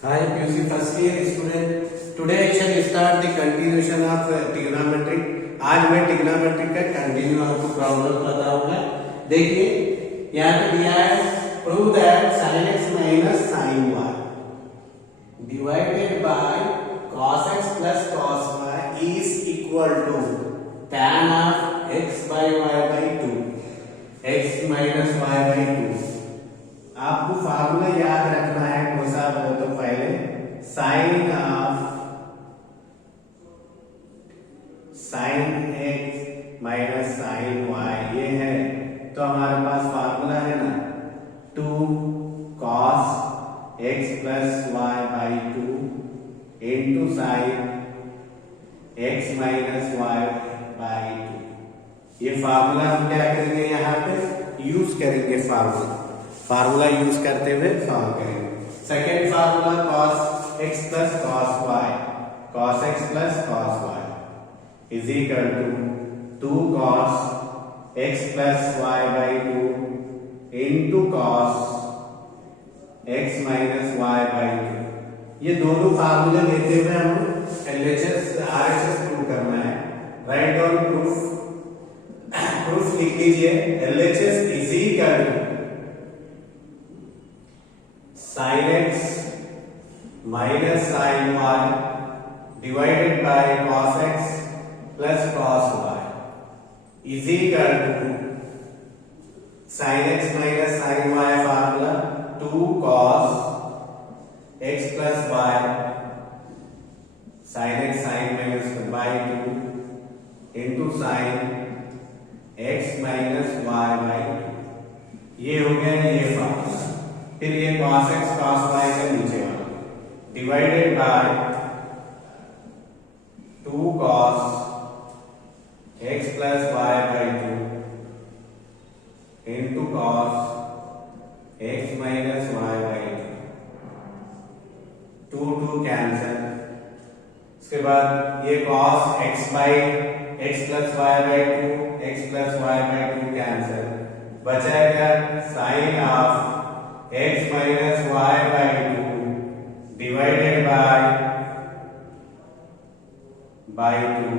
Hi, PUC first year student. Today I shall start the continuation of trigonometry. आज मैं trigonometry का continue आपको problem बताऊंगा। देखिए यहाँ पे दिया है prove that sin x minus sin y divided by cos x plus cos y is equal to tan of x by y by 2 x minus y by 2। आपको फार्मूला याद रखना है कौन सा बोलो तो पहले sine of sine X minus sine Y ये है। तो हमारे पास फार्मूला है ना 2 cos x plus Y by 2 into sine x minus Y by 2। ये फार्मूला हम क्या करेंगे यहाँ पे यूज करेंगे। फार्मूला यूज करते हुए सॉल्व करेंगे। Second formula cos x plus cos y cos x plus cos y is equal to 2 cos x plus y by 2 into cos x minus y by 2। ये दोनों फार्मूले लेते हुए हम LHS RHS प्रूव करना है। राइट डाउन प्रूफ लिख लीजिए। LHS is equal to sin x minus sin y divided by cos x plus cos y is equal to sin x minus sin y formula 2 cos x plus y sin x sin minus by 2 into sin x minus y by 2। ये हो गया ये formula. फिर ये cos x cos y का नीचे वाला divided by 2 cos x plus y by 2 into cos x minus y by 2 2 cancel. उसके बाद ये cos x by x plus y by 2 x plus y by 2 cancel. बचाएगा sine of x minus y by 2 divided by 2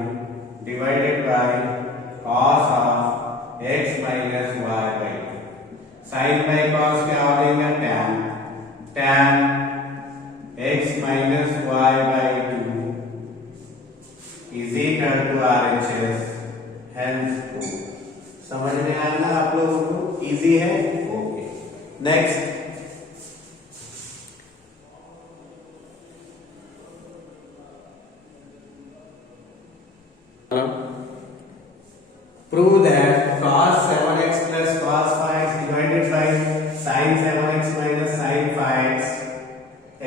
divided by cos of x minus y by 2। sin by cos क्या हो जाएगा tan x minus y by 2 is equal to RHS। hence समझ में आना आप लोगों को इजी है। Okay next prove that cos 7x plus cos 5x divided by sin 7x minus sin 5x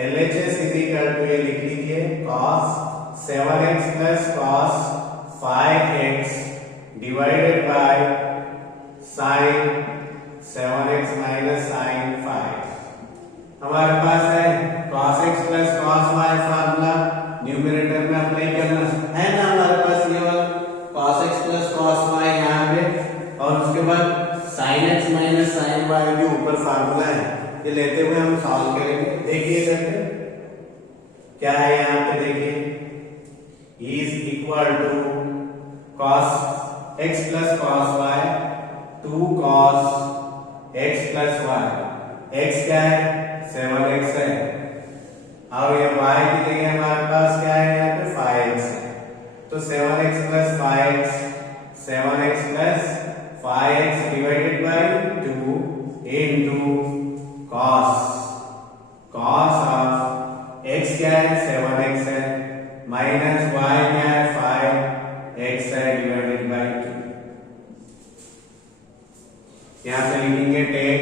LHS is equal to ये लिख लीजिए cos 7x plus cos 5x divided by sin 7x minus sin 5x। हमारे पास है cos x plus cos y formula numerator में apply करना है ना। हमारे पास ये वाला cos x plus cos y यहाँ पे और उसके बाद sin x minus sin y भी ऊपर फार्मूला है। ये लेते हुए हम सॉल्व करेंगे। देखिए करके क्या है यहाँ पे देखिए is equal to cos x plus cos y 2 cos x plus y x क्या है 7x है और ये y की जगह हमारे पास क्या है यहाँ पे 5x है। तो 7x plus 5x 7x plus 5x divided by 2 into cos of x क्या है 7x है माइनस y क्या है 5x है डिवाइडेड by 2। यहाँ पे लिखेंगे take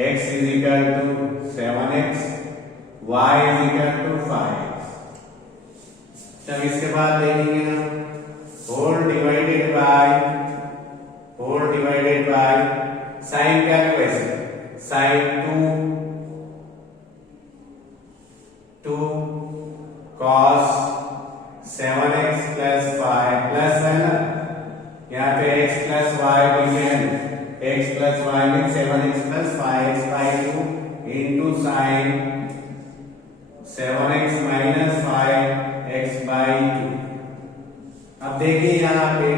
x is equal to 7x y is equal to 5x। तब इसके बाद देखेंगे ना होल डिवाइडेड बाय साइन क्या है वैसे sign 2 cos 7x plus 5 plus है ना यहाँ पे x plus y division x plus y में 7x plus 5x by 2 into sin 7x minus 5x/2। अब देखिए यहाँ पे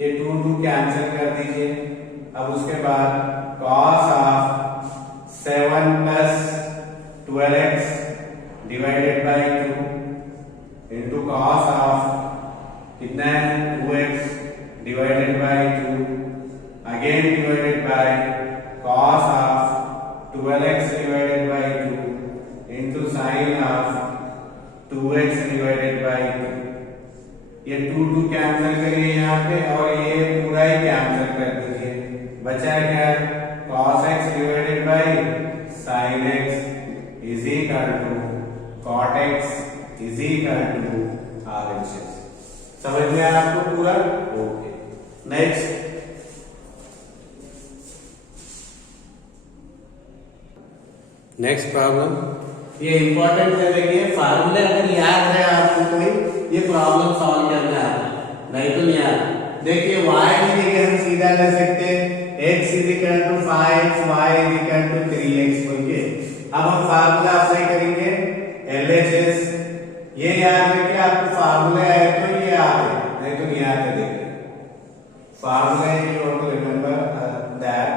ये 2 कैंसिल कर दीजिए। अब उसके बाद cos of 7 plus 12x divided by 2 into cos of कितना है 2x divided by 2 again divided by cos of 12x divided by 2 into sign of 2x divided by 2। ये 2 कैंसिल करिए यहाँ पे और ये पूरा ही कैंसिल कर दीजिए। बचा क्या cos x divided by sin x is equal to cot x is equal to RHS। समझ में आया आपको पूरा? ओके। नेक्स्ट प्रॉब्लम, ये इंपॉर्टेंट है। देखिए फार्मूले अगर याद है आपको कोई ये प्रॉब्लम सॉल्व करना है, नहीं तो नहीं याद। देखिए y की जगह हम सीधा ले सकते हैं x is equal to 5x y is equal to 3x बोल के। अब हम फार्मूला अप्लाई करेंगे LHS। ये याद रखिए आपको फार्मूले आए तो ये आते, नहीं तो नहीं आते। देखिए formula you have to remember that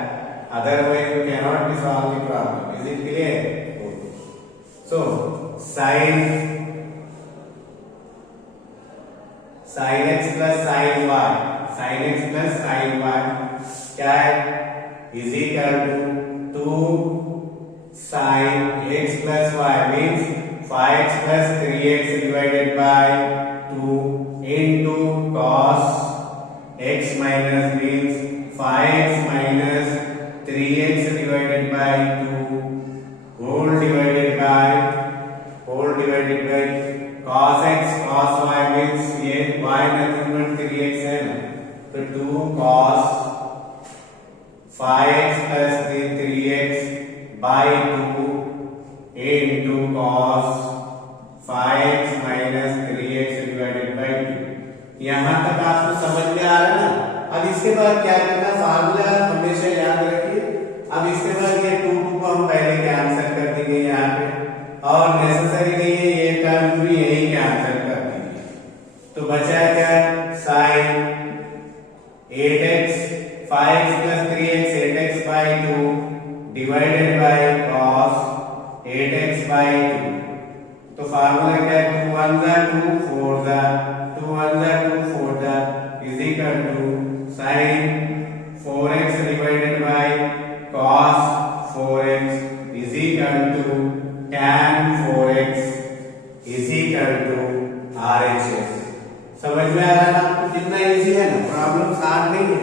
otherwise you can not be solve the problem. Is it clear? So sin x plus sin y, sin x plus sin y क्या है? Is equal to 2 sin x plus y means 5x plus 3x divided by 2 into cos x minus means 5x minus 3x divided by 2 whole divided by cos x cos y means ये y nothing but 3x है ना, तो 2 cos 5x plus 3x by 2 into cos 5x minus 3x divided by 2। यहाँ तक आपको समझ में आ रहा है ना? अब इसके बाद क्या करना, फार्मूला हमेशा याद रखिए। अब इसके बाद ये 2 को हम पहले कैंसिल कर देंगे यहाँ पे, और नेसेसरी नहीं है ये टर्म भी यही कैंसिल कर देंगे। तो बचा क्या? sin 8x 5x plus 3x 8x by 2 divided by cos 8x by 2। तो फार्मूला क्या है? 2 1 जा 2 4 जा 2 1 जा 2 4 जा is equal to sin 4x divided by cos 4x is equal to tan 4x is equal to RHS। समझ में आ रहा है ना आपको? कितना इजी है ना, प्रॉब्लम हार्ड नहीं है।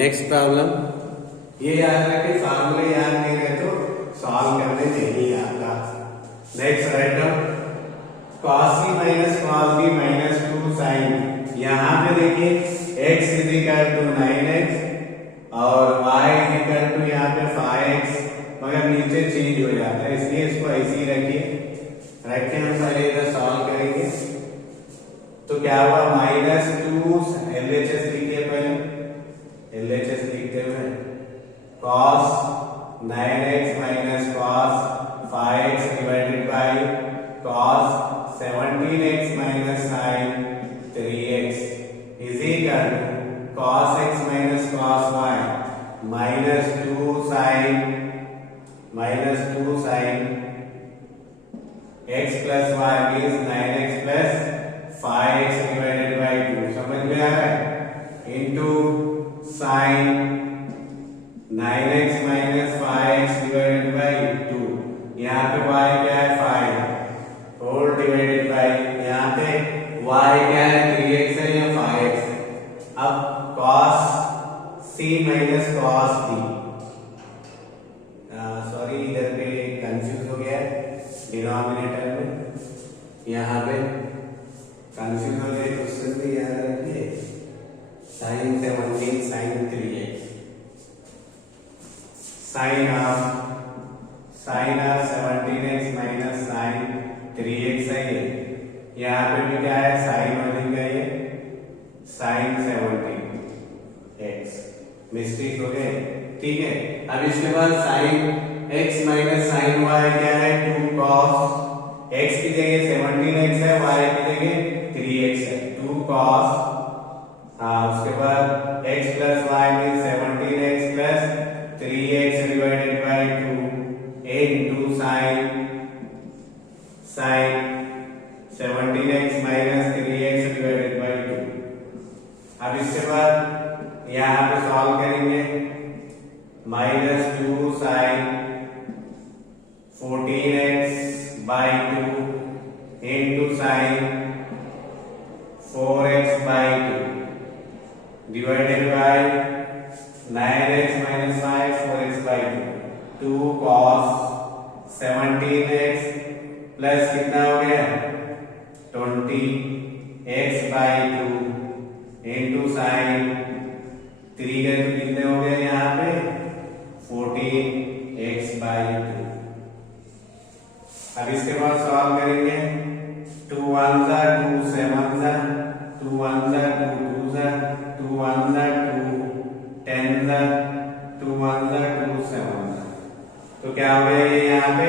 नेक्स्ट प्रॉब्लम, ये याद रखें फार्मूले याद नहीं रहे तो सॉल्व करने नहीं आता। Next write down cos c minus cos b minus 2 sin। यहाँ पे देखिए x is equal to 9x और y इज इक्वल टू यहाँ पे 5x, मगर नीचे चेंज हो जाता है इसलिए इसको ऐसे ही रखिए। रख के हम पहले इधर सॉल्व करेंगे। तो क्या हुआ? -2 LHS लिखिए, पहले LHS लिखते हुए cos 9x minus cos 5x divided by cos 17x minus sin 3x is equal to cos x minus cos y minus 2 sin x plus y means 9x plus 5x divided by 2। समझ में आ रहा है? into sin 9x minus 5x divided by 2। यहाँ पे y क्या है? 5 whole divided by यहाँ पे y क्या है? 3x है या 5x है। अब cos c minus cos d, sorry इधर पे कंफ्यूज हो गया है डिनोमिनेटर में, यहाँ पे कंफ्यूज हो गया। क्वेश्चन भी याद रखिए sin 17 sin 3x sin of 17x minus sin 3x है ये। यहाँ पे भी क्या है? sin हो जाएगा ये sin 17x मिस्टेक हो गए, ठीक है। अब इसके बाद sin x minus sin y क्या है, 2 cos x की जगह 17x है, y की जगह 3x है, 2 cos, हाँ उसके बाद x प्लस y में 17x plus 3x divided by 2 into sin 17x minus 3x divided by 2। अब इसके बाद यहाँ पे सॉल्व करेंगे, minus 2 sin 14x by 2 into sin 4x by 2 divided by 9x minus 5 4x by 2 2 cos 17x plus कितना हो गया 20x बाई 2 इंटू sin 3 का तो कितने हो गए यहाँ पे 14x बाई 2। अब इसके बाद सॉल्व करेंगे, 2 1 जा 2 7 जा 2 1 जा 2 2 जा 2 1 जा 2 10 जा 2 1 जा 2 7 जा, तो क्या हो गया ये यहाँ पे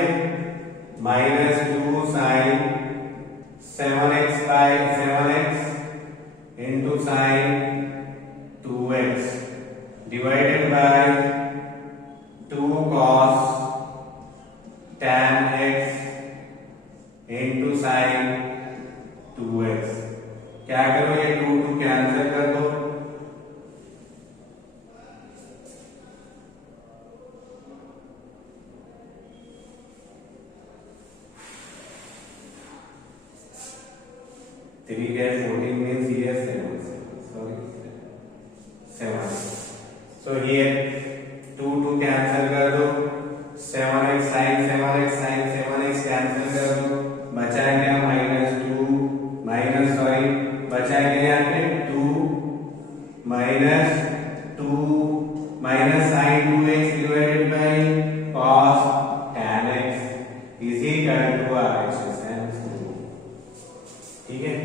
minus 2 sin 7x by 7x into sin 2x divided by 2 cos tan x into sin 2x। क्या करो ये 2 2 कैंसिल कर दो, three gas 14 means here 7 sorry 7, so here 2 2 cancel कर दो, 7x sin 7x कैंसिल कर दो, बचाएंगे माइनस 2 माइनस सॉरी बचाएंगे यहाँ पे 2 minus 2 minus sin 2x divided by cos tan x is equal to RHS, ठीक है।